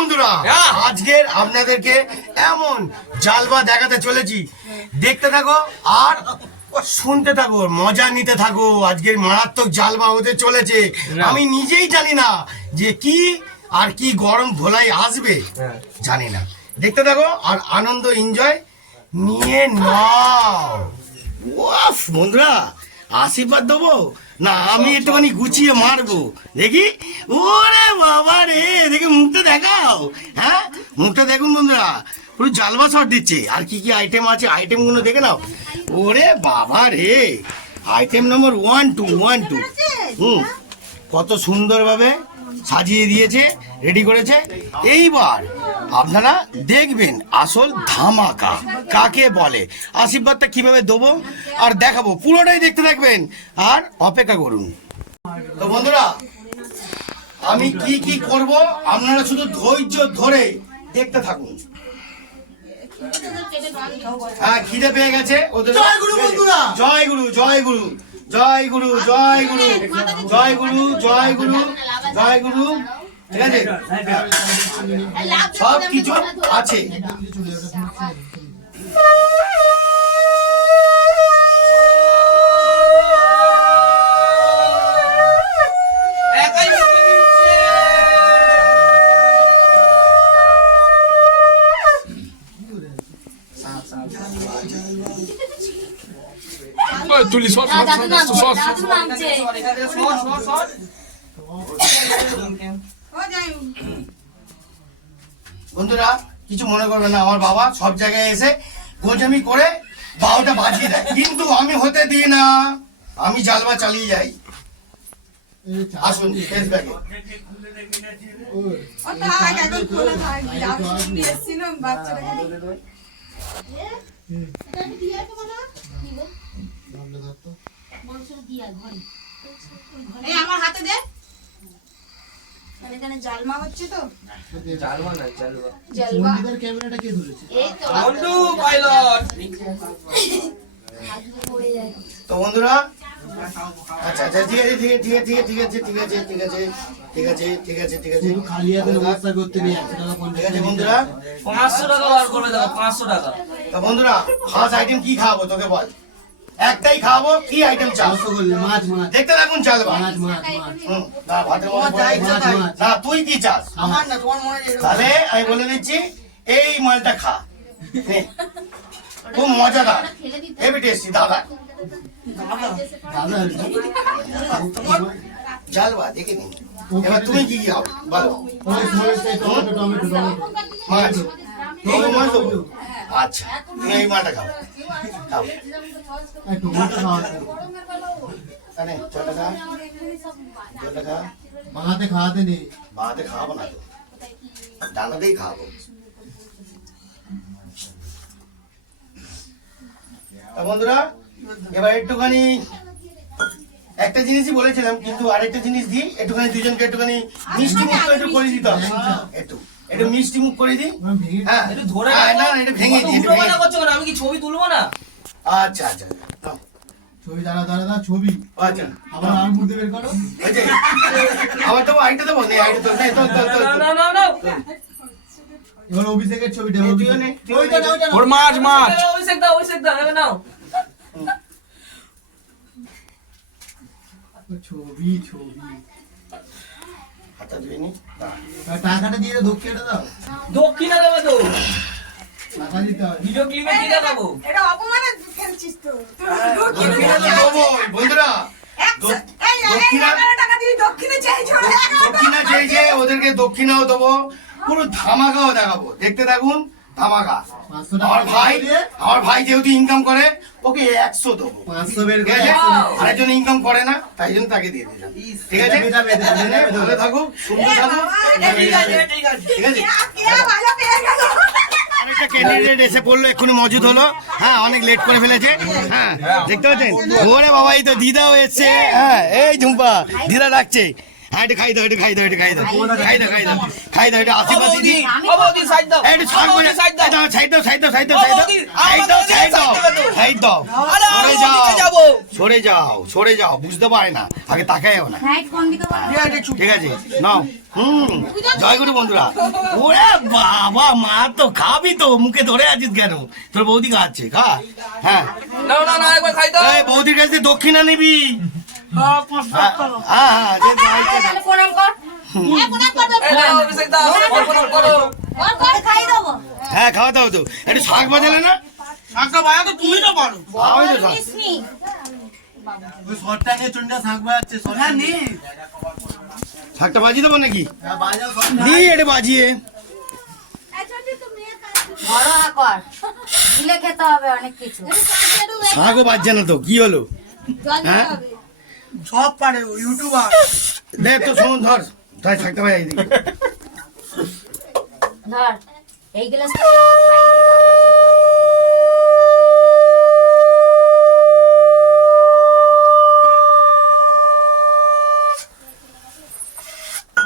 বন্ধুরা, আজকের আপনাদেরকে এমন জালবা দেখাতে চলেছি, দেখতে থাকো আর শুনতে থাকো, মজা নিতে থাকো। আজকের মারাত্মক জালবা হতে চলেছে। আমি নিজেই জানি না যে কি আর কি গরম ধোলাই আসবে, জানি না। দেখতে থাকো আর আনন্দ এনজয় নিয়ে নাও। ওয়াফ বন্ধুরা, আশীর্বাদ দেবো না আমি একটুখানি গুছিয়ে মারবো, দেখি। ওরে বাবা রে, দেখে মুখটা দেখাও। হ্যাঁ, মুখটা দেখুন বন্ধুরা, পুরো জালবা শট দিচ্ছে। আর কি কি আইটেম আছে, আইটেমগুলো দেখে নাও। ওরে বাবা রে, আইটেম নম্বর 1 2 1 2। কত সুন্দরভাবে সাজিয়ে দিয়েছে, রেডি করেছে। এইবার আপনারা দেখবেন আসল ধামাকা কাকে বলে, আশীর্বাদটা কিভাবে দেবো আর দেখাবো, পুরোটাই দেখতে থাকবেন আর অপেক্ষা করুন। তো বন্ধুরা, আমি কি কি করব আপনারা শুধু ধৈর্য ধরে দেখতে থাকুন। হ্যাঁ, খিদে পেয়ে গেছে ওদের। জয় গুরু বন্ধুরা, জয় গুরু, জয় গুরু, জয় গুরু, জয় গুরু, জয় গুরু, জয় গুরু, জয় গুরু। ঠিক আছে, সব কিছু আছে। তুলি সর বন্ধুরা, কিছু মনে করবেন না, আমার বাবা সব জায়গায় এসে গোজামি করে বারোটা বাজিয়ে দেয়, কিন্তু আমি হতে দিই না, আমি জালবা চালিয়ে যাই। আসুন ফেস ব্যাগে। আমার হাতে দে। এখানে জালমা হচ্ছে তো, জালবা না জালবা। জালমা ক্যামেরাটা কে ধরেছে? এই তো বন্ধু পাইলট। তো বন্ধুরা, আচ্ছা আচ্ছা, ঠিক আছে ঠিক আছে ঠিক আছে ঠিক আছে ঠিক আছে ঠিক আছে ঠিক আছে ঠিক আছে ঠিক আছে শুধু খালি হাতে ব্যবস্থা করতে নেই, 100 টাকা ঠিক আছে বন্ধুরা। 500 টাকা বার করে দাও, 500 টাকা। তো বন্ধুরা, ফার্স্ট আইটেম কি খাওয়াবো তোকে বল, একটাই খাওয়াবো, কি আইটেম চাও? রসগোল্লা, মাছ মাছ দেখতে থাকুন চালবা। মাছ মাছ মাছ না ভাতের মধ্যে পড়ে গেছে। মাছ, মাছ। না তুই কি চাস? আমার না তোমার মনে নেই। তাহলে আমি বলে দিচ্ছি, এই মালটা খা, নে। খুব মজাদার, হেভি টেস্টি দাদা। দাদা জালবা দেখে নিন। এবার তুমি কি খাও বলো? ওই সরষে টমেটো টমেটো টমেটো মাছ, এই মাছ দেবো? আচ্ছা, তুমি এই মালটা খাও, খাও। টমেটো খাওয়া তাহলে জলটা খা, জলটা খা। বাঙাতে খাওয়াতে নেই। বাড়াতে খাওয়াবো না তো, ডানাতেই খাওয়াবো। তা বন্ধুরা, এবার একটুখানি একটা জিনিসই বলেছিলাম, কিন্তু আরেকটা জিনিস দিই, একটুখানি দুজনকে একটুখানি মিষ্টি মুখ একটু করে দিতে হবে। একটু একটু মিষ্টি মুখ করে দিই। হ্যাঁ, একটু ধরে হ্যাঁ, রাখো। না এটা ভেঙে দিই, উল্টো পাল্টা করছো কেন? আমি কি ছবি তুলবো না? আচ্ছা আচ্ছা নাও। ছবি দাঁড়া দাঁড়া দাঁড়া ছবি আচ্ছা, আবার আর মুড়তে বের করো। এই যে, আবার দেবো, আইটা দেবো, নে আইটা তো, নে, তো, তো, তো, তো। না না না। এবার অভিষেকের ছবিটা নে, তুইও নে, তুইও নে। ওর মাছ মাছ। ওই সেক দাও, ওই সেক দাও, এবার নাও। ছবি ছবি হাতটা ধুয়ে নি। আর টাকাটা দিয়ে দাও, দক্ষিণটা দাও। দক্ষিণা দেবে তো। টাকা দিতে হবে। ভিডিও ক্লিপে কি দেখাবো? এটা অপমানে ফেলছিস তো। দক্ষিণা তো দেবোই, বন্ধুরা। দক্ষিণা, টাকা দিয়ে দক্ষিণে চাইছো। দক্ষিণা চেয়েছে, ওদেরকে দক্ষিণাও দেবো, পুরো ধামাকাও দেখাবো, দেখতে থাকুন ধামাকা। 500 টাকা আমার ভাই যেহেতু ইনকাম করে, ওকে 100 দেবো। 500 বের ঠিক করে আছে, 100 আরেকজন ইনকাম করে না, তাই জন্য তাকে দিয়ে দিলাম। ঠিক আছে, ভালো থাকুক, সুন্দর থাকুক। ঠিক আছে, আরেকটা ক্যান্ডিডেট এসে পড়লো, এক্ষুনি মজুদ হলো। হ্যাঁ, অনেক লেট করে ফেলেছে। হ্যাঁ, দেখতে পাচ্ছেন? ওরে বাবা, এই তো দিদাও এসছে। হ্যাঁ, এই ঝুম্পা দিদা ডাকছে। হ্যাঁ এটা খাই দাও এটা খাই দাও এটা খাই দাও খাই দাও খাই দাও খাই দাও এটা ও আশীর্বাদ বৌদি, দিদি ও বৌদি, side দাও। এই, একটু শাক ও বৌদি, বাজা side দাও। সাইড দাও সাইড দাও সাইড দাও সাইড দাও ও বৌদি, সাইড দাও আমাদের সাইড দাও side দেবে তো। সাইড দাও আরে, আমি সরে ওদিকে যাও যাবো। সরে যাও সরে যাও বুঝতে পারে না আগে তাকায়ও না রাইট কোন দিকে বলো? ঠিক আছে নাও জয়গুরু বন্ধুরা ওরে বাবা মা তো খাবি তো মুখে ধরে আছিস কেন তোর বৌদি খাচ্ছে খা হ্যাঁ নাও, না, না, একবার খাই দাও। এই বৌদির কাছে থেকে দক্ষিণা নিবি হ্যাঁ হ্যাঁ যে যাইছে। তাহলে প্রণাম কর। এই নাও, অভিষেক দাও, প্রণাম করো। ওর করে খাই দেবো। হ্যাঁ খাওয়া দাও তো একটু শাক বাজালে না তুমি তো পারো খাওয়াই তো শাক। মিসমি। ওই শর্টটা নিয়ে চন্ডা শাক বাজাচ্ছে শর্টটা নিয়ে শাকটা বাজিয়ে দেবো নাকি বাজাও দি এটা বাজিয়ে বড় না কর। দিলে খেতে হবে অনেক কিছু। শাকও বাজছে না তো কি হলো হ্যাঁ সব পারে ও ইউটিউবার দেখ তো শোন ধর তাই শাকটা বাজাই দিই ধর এই গ্লাস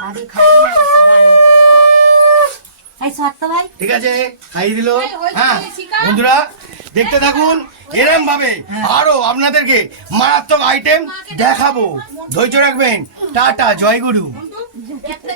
আরে খাই না দাঁড়াও। এই সত্য ভাই ঠিক আছে খাইয়ে দিল হ্যাঁ বন্ধুরা দেখতে থাকুন এরম ভাবে আরো আপনাদেরকে মারাত্মক আইটেম দেখাবো ধৈর্য রাখবেন টাটা জয় গুরু একটা